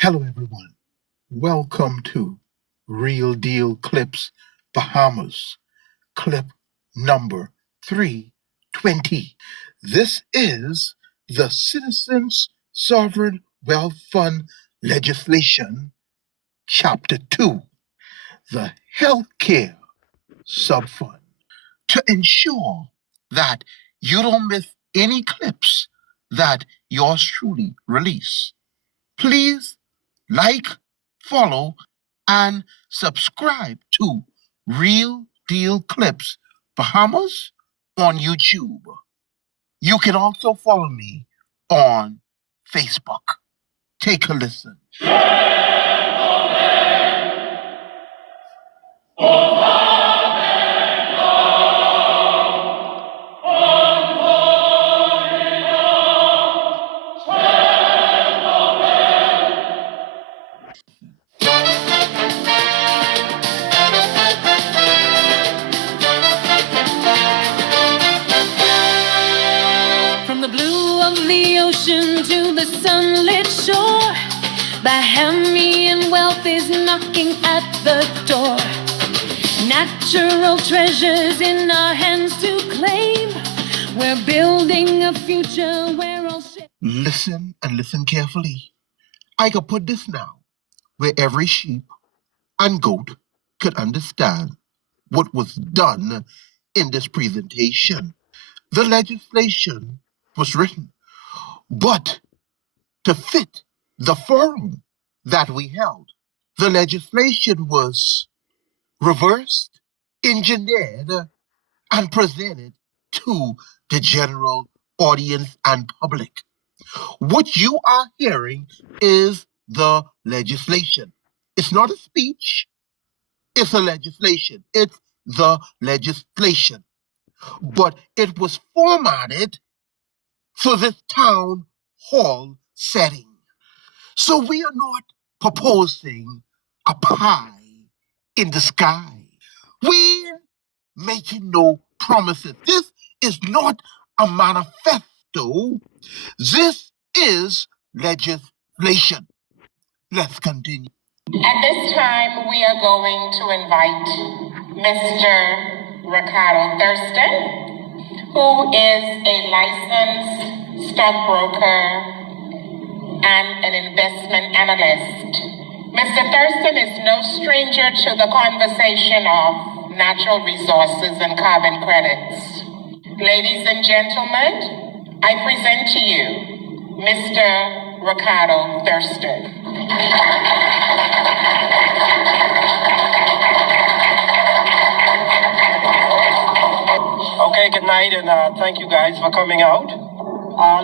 Hello, everyone. Welcome to Real Deal Clips Bahamas, clip number 320. This is the Citizens Sovereign Wealth Fund legislation, Chapter 2, the Healthcare Subfund. To ensure that you don't miss any clips that yours truly release, please like, follow, and subscribe to Real Deal Clips Bahamas on YouTube. You can also follow me on Facebook. Take a listen. From the blue of the ocean to the sunlit shore, Bahamian wealth is knocking at the door. Natural treasures in our hands to claim. We're building a future where all Listen and listen carefully. I could put this now where every sheep and goat could understand what was done in this presentation. The legislation was written, but to fit the forum that we held, the legislation was reversed, engineered, and presented to the general audience and public. What you are hearing is the legislation. It's not a speech, it's a legislation. It's the legislation. But it was formatted for this town hall setting. So we are not proposing a pie in the sky. We're making no promises. This is not a manifesto. This is legislation. Let's continue. At this time, we are going to invite Mr. Ricardo Thurston, who is a licensed stockbroker and an investment analyst. Mr. Thurston is no stranger to the conversation of natural resources and carbon credits. Ladies and gentlemen, I present to you Mr. Ricardo Thurston. Okay, good night, and thank you guys for coming out.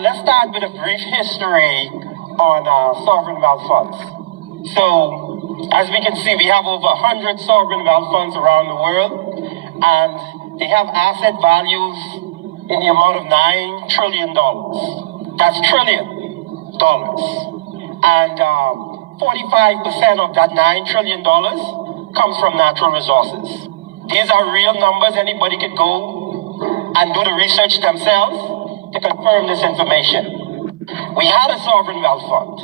Let's start with a brief history on sovereign wealth funds. So, as we can see, we have over 100 sovereign wealth funds around the world, and they have asset values in the amount of $9 trillion. That's trillion dollars. And 45% of that $9 trillion comes from natural resources. These are real numbers. Anybody could go and do the research themselves to confirm this information. We had a sovereign wealth fund.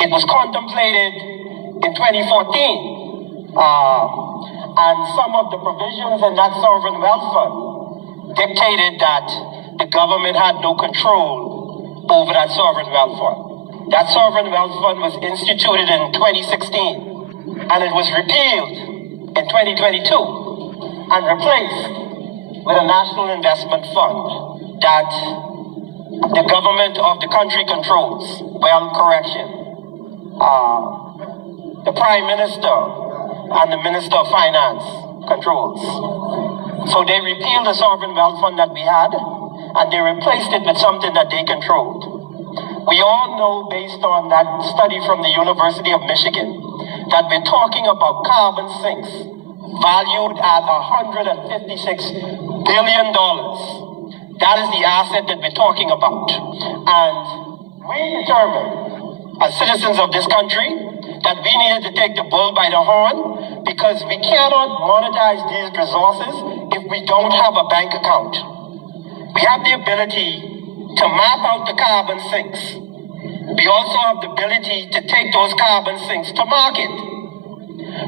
It was contemplated in 2014, and some of the provisions in that sovereign wealth fund dictated that the government had no control over that sovereign wealth fund. That sovereign wealth fund was instituted in 2016, and it was repealed in 2022 and replaced with a national investment fund that the government of the country controls. Well, correction. The Prime Minister and the Minister of Finance controls. So they repealed the sovereign wealth fund that we had, and they replaced it with something that they controlled. We all know, based on that study from the University of Michigan, that we're talking about carbon sinks valued at $156 billion. That is the asset that we're talking about. And we determined, as citizens of this country, that we needed to take the bull by the horn, because we cannot monetize these resources if we don't have a bank account. We have the ability to map out the carbon sinks. We also have the ability to take those carbon sinks to market.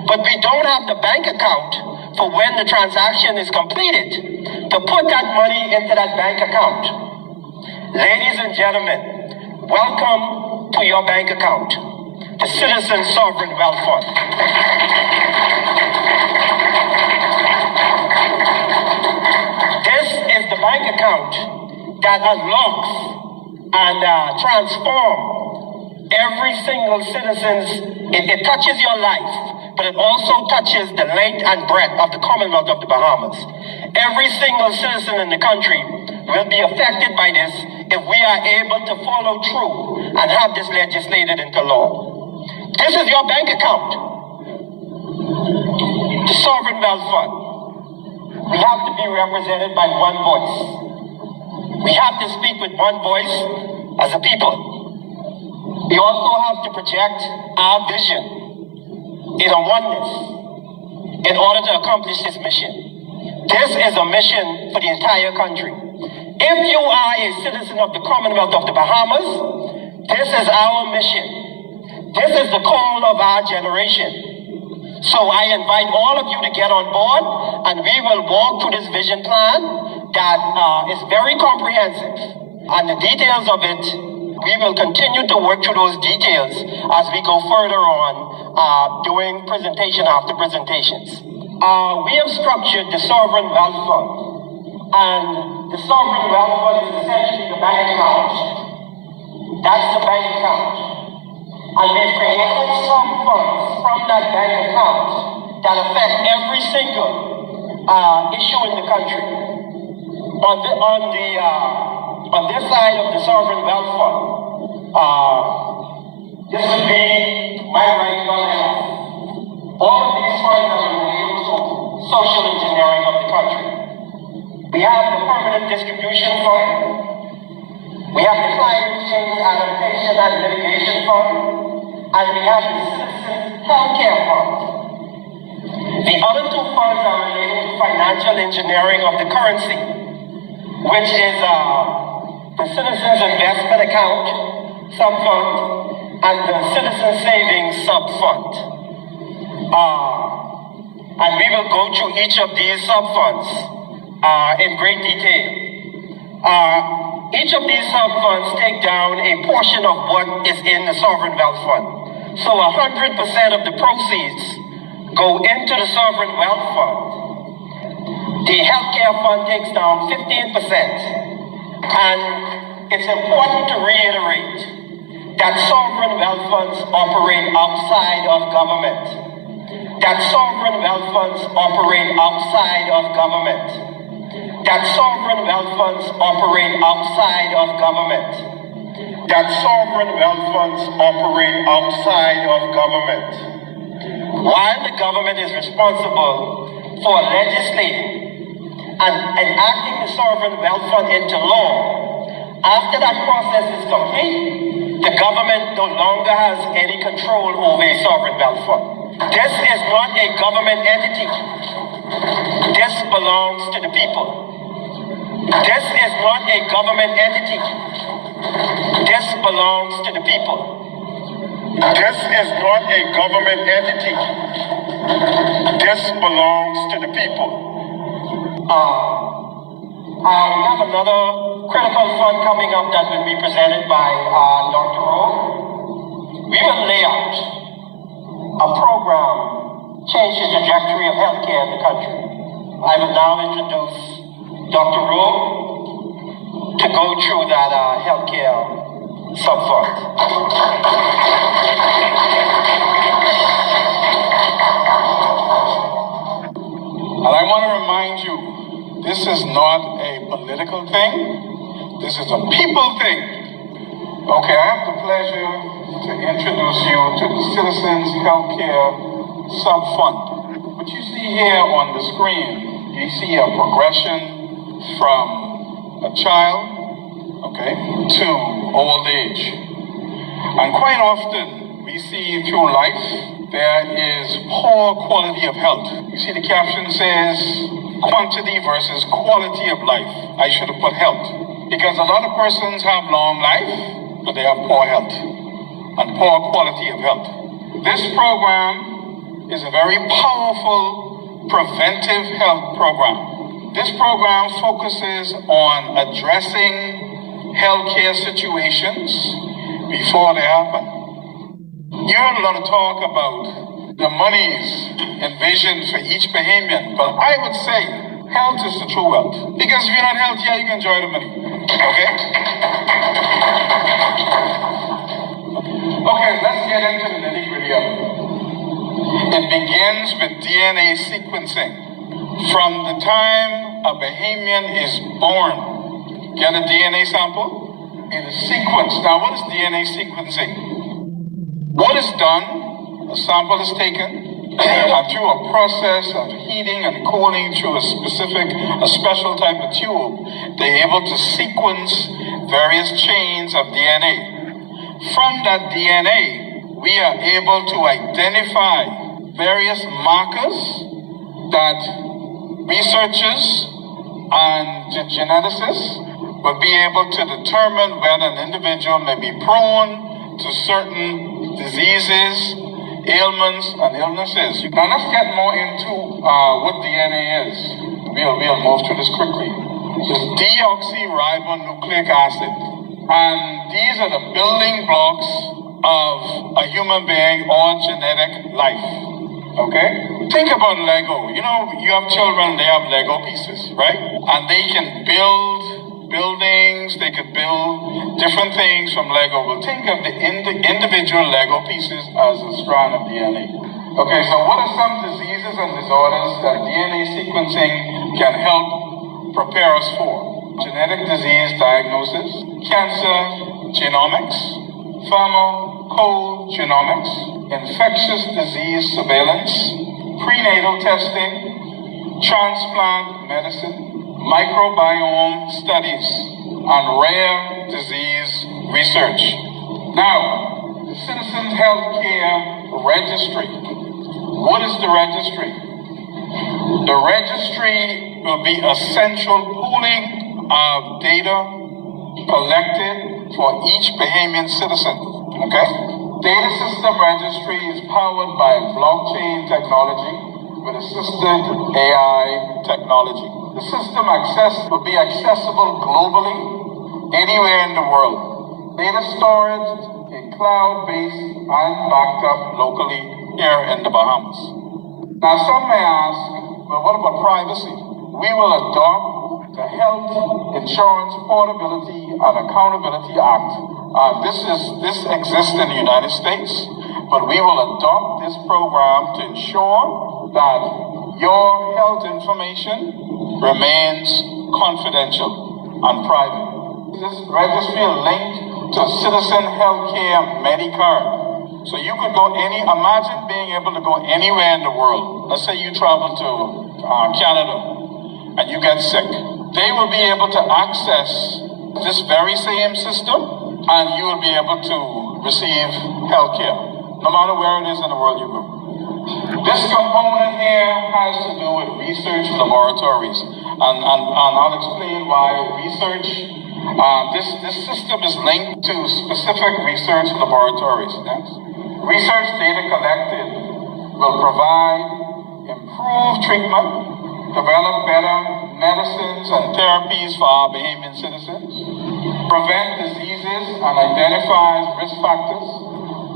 But we don't have the bank account for when the transaction is completed to put that money into that bank account. Ladies and gentlemen, welcome to your bank account, the Citizen Sovereign Wealth Fund. This is the bank account that unlocks and transforms every single citizen's, it touches your life, but it also touches the length and breadth of the Commonwealth of the Bahamas. Every single citizen in the country will be affected by this if we are able to follow through and have this legislated into law. This is your bank account, the Sovereign Wealth Fund. We have to be represented by one voice. We have to speak with one voice as a people. We also have to project our vision in a oneness in order to accomplish this mission. This is a mission for the entire country. If you are a citizen of the Commonwealth of the Bahamas, this is our mission. This is the call of our generation. So I invite all of you to get on board, and we will walk through this vision plan that is very comprehensive. And the details of it, we will continue to work through those details as we go further on doing presentation after presentations. We have structured the Sovereign Wealth Fund, and the Sovereign Wealth Fund is essentially the bank account. That's the bank account. And we've created some funds from that bank account that affect every single issue in the country. On this side of the Sovereign Wealth Fund, this would be my right on health. All of these funds are related to social engineering of the country. We have the Permanent Distribution Fund. We have the Climate Change Adaptation and Mitigation Fund. And we have the Citizen Healthcare Fund. The other two funds are related to financial engineering of the currency, which is the Citizens Investment Account Sub-Fund and the Citizen Savings Sub-Fund. And we will go through each of these sub-funds in great detail. Each of these sub-funds take down a portion of what is in the Sovereign Wealth Fund. So 100% of the proceeds go into the Sovereign Wealth Fund. The Healthcare Fund takes down 15%. And it's important to reiterate that Sovereign Wealth Funds operate outside of government. That Sovereign Wealth Funds operate outside of government. That Sovereign Wealth Funds operate outside of government. That sovereign wealth funds operate outside of government. While the government is responsible for legislating and enacting the sovereign wealth fund into law, after that process is complete, the government no longer has any control over a sovereign wealth fund. This is not a government entity. This belongs to the people. This is not a government entity. This belongs to the people. This is not a government entity. This belongs to the people. We have another critical fund coming up that will be presented by Dr. Rowe. We will lay out a program, change the trajectory of healthcare in the country. I will now introduce Dr. Rowe to go through that healthcare sub-fund. And I want to remind you, this is not a political thing. This is a people thing. Okay, I have the pleasure to introduce you to the Citizens Healthcare Sub-Fund. What you see here on the screen, you see a progression from a child, okay, to old age. And quite often, we see through life, there is poor quality of health. You see the caption says, quantity versus quality of life. I should have put health. Because a lot of persons have long life, but they have poor health. and poor quality of health. This program is a very powerful preventive health program. This program focuses on addressing healthcare situations before they happen. You heard a lot of talk about the monies envisioned for each Bahamian, but I would say health is the true wealth. Because if you're not healthy, yeah, you can enjoy the money. Okay? Okay, let's get into the nitty-gritty of it. It begins with DNA sequencing. From the time a Bahamian is born, get a DNA sample, it is sequenced. Now, what is DNA sequencing? What is done, a sample is taken, and through a process of heating and cooling through a special type of tube, they're able to sequence various chains of DNA. From that DNA, we are able to identify various markers that researchers and geneticists will be able to determine whether an individual may be prone to certain diseases, ailments, and illnesses. Now let's get more into what DNA is. We'll move through this quickly. It's deoxyribonucleic acid. And these are the building blocks of a human being or genetic life. Okay? Think about Lego. You know, you have children, they have Lego pieces, right? And they can build buildings, they could build different things from Lego. Well, think of the individual Lego pieces as a strand of DNA. Okay, so what are some diseases and disorders that DNA sequencing can help prepare us for? Genetic disease diagnosis, cancer genomics, pharmacogenomics, infectious disease surveillance, prenatal testing, transplant medicine, microbiome studies, and rare disease research. Now, the Citizens Healthcare Registry. What is the registry? The registry will be a central pooling of data collected for each Bahamian citizen. Okay? Data System Registry is powered by blockchain technology with assisted AI technology. The system will be accessible globally, anywhere in the world. Data storage is cloud-based and backed up locally here in the Bahamas. Now, some may ask, well, what about privacy? We will adopt the Health Insurance Portability and Accountability Act. This exists in the United States, but we will adopt this program to ensure that your health information remains confidential and private. This registry is linked to Citizen Healthcare MediCard. So you could imagine being able to go anywhere in the world. Let's say you travel to Canada and you get sick. They will be able to access this very same system and you will be able to receive healthcare, no matter where it is in the world you go. This component here has to do with research laboratories, and I'll explain why research. This system is linked to specific research laboratories. Next. Research data collected will provide improved treatment, develop better medicines and therapies for our Bahamian citizens, prevent diseases and identify risk factors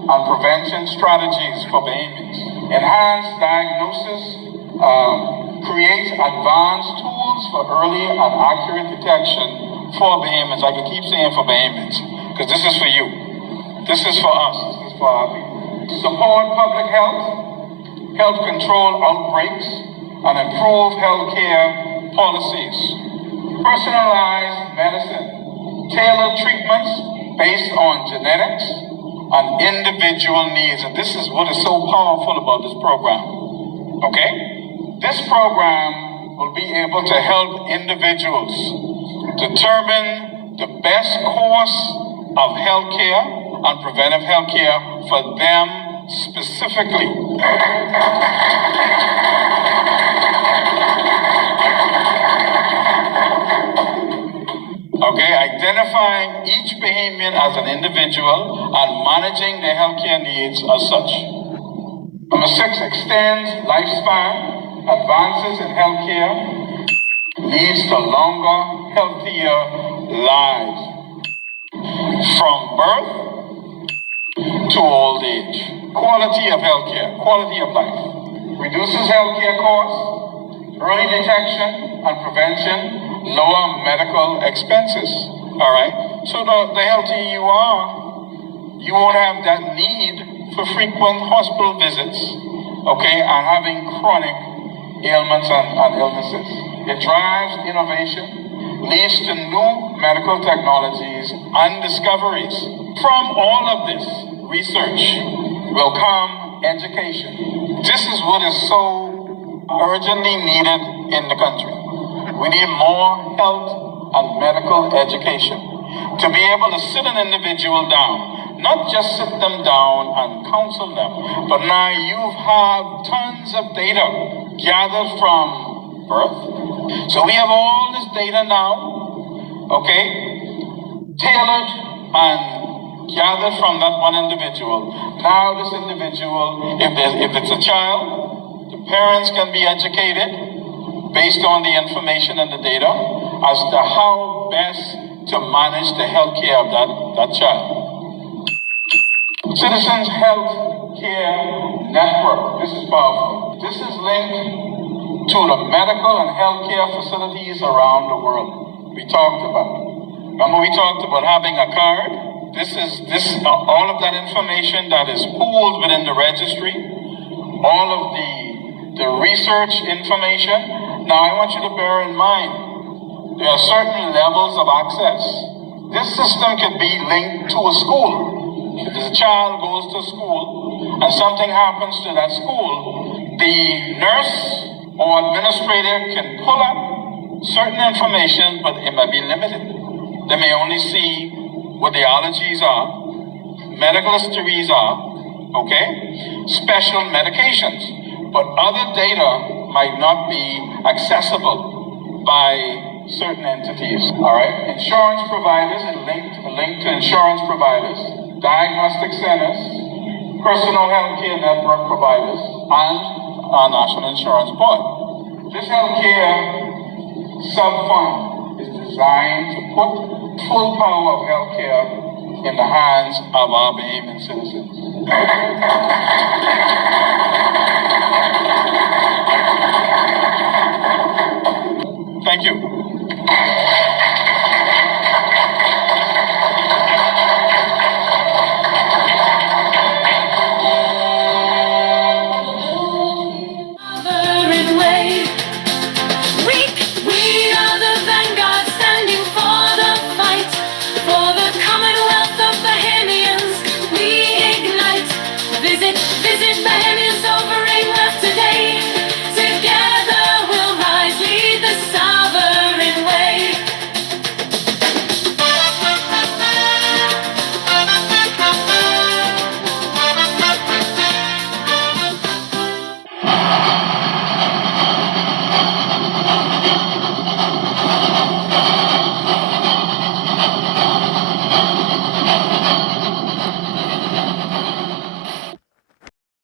and prevention strategies for Bahamians, enhance diagnosis, create advanced tools for early and accurate detection for Bahamians. I can keep saying for Bahamians, because this is for you. This is for us. This is for our people. Support public health, help control outbreaks, and improve healthcare policies. Personalized medicine, tailored treatments based on genetics and individual needs. And this is what is so powerful about this program. Okay? This program will be able to help individuals determine the best course of healthcare and preventive healthcare for them specifically. Okay, identifying each Bahamian as an individual and managing their healthcare needs as such. Number 6, extends lifespan. Advances in healthcare leads to longer, healthier lives. From birth to old age. Quality of healthcare, quality of life. Reduces healthcare costs, early detection and prevention, lower medical expenses. All right? So the healthier you are, you won't have that need for frequent hospital visits, okay, and having chronic ailments and illnesses. It drives innovation, leads to new medical technologies and discoveries. From all of this research will come education. This is what is so urgently needed in the country. We need more health and medical education to be able to sit an individual down, not just sit them down and counsel them, but now you have tons of data gathered from birth. So we have all this data now, okay, tailored and gathered from that one individual. Now this individual, if it's a child, the parents can be educated based on the information and the data as to how best to manage the health care of that child. Citizens Health Care Network. This is powerful. This is linked to the medical and healthcare facilities around the world. We talked about. Remember we talked about having a card? All of that information that is pooled within the registry, all of the research information. Now, I want you to bear in mind, there are certain levels of access. This system could be linked to a school. If a child goes to school and something happens to that school, the nurse or administrator can pull up certain information, but it might be limited. They may only see what the allergies are, medical histories are, okay, special medications, but other data might not be accessible by certain entities. All right, insurance providers and linked to insurance providers, diagnostic centers, personal healthcare network providers, and our National Insurance Board. This healthcare sub-fund is designed to put full power of healthcare in the hands of our Bahamian citizens.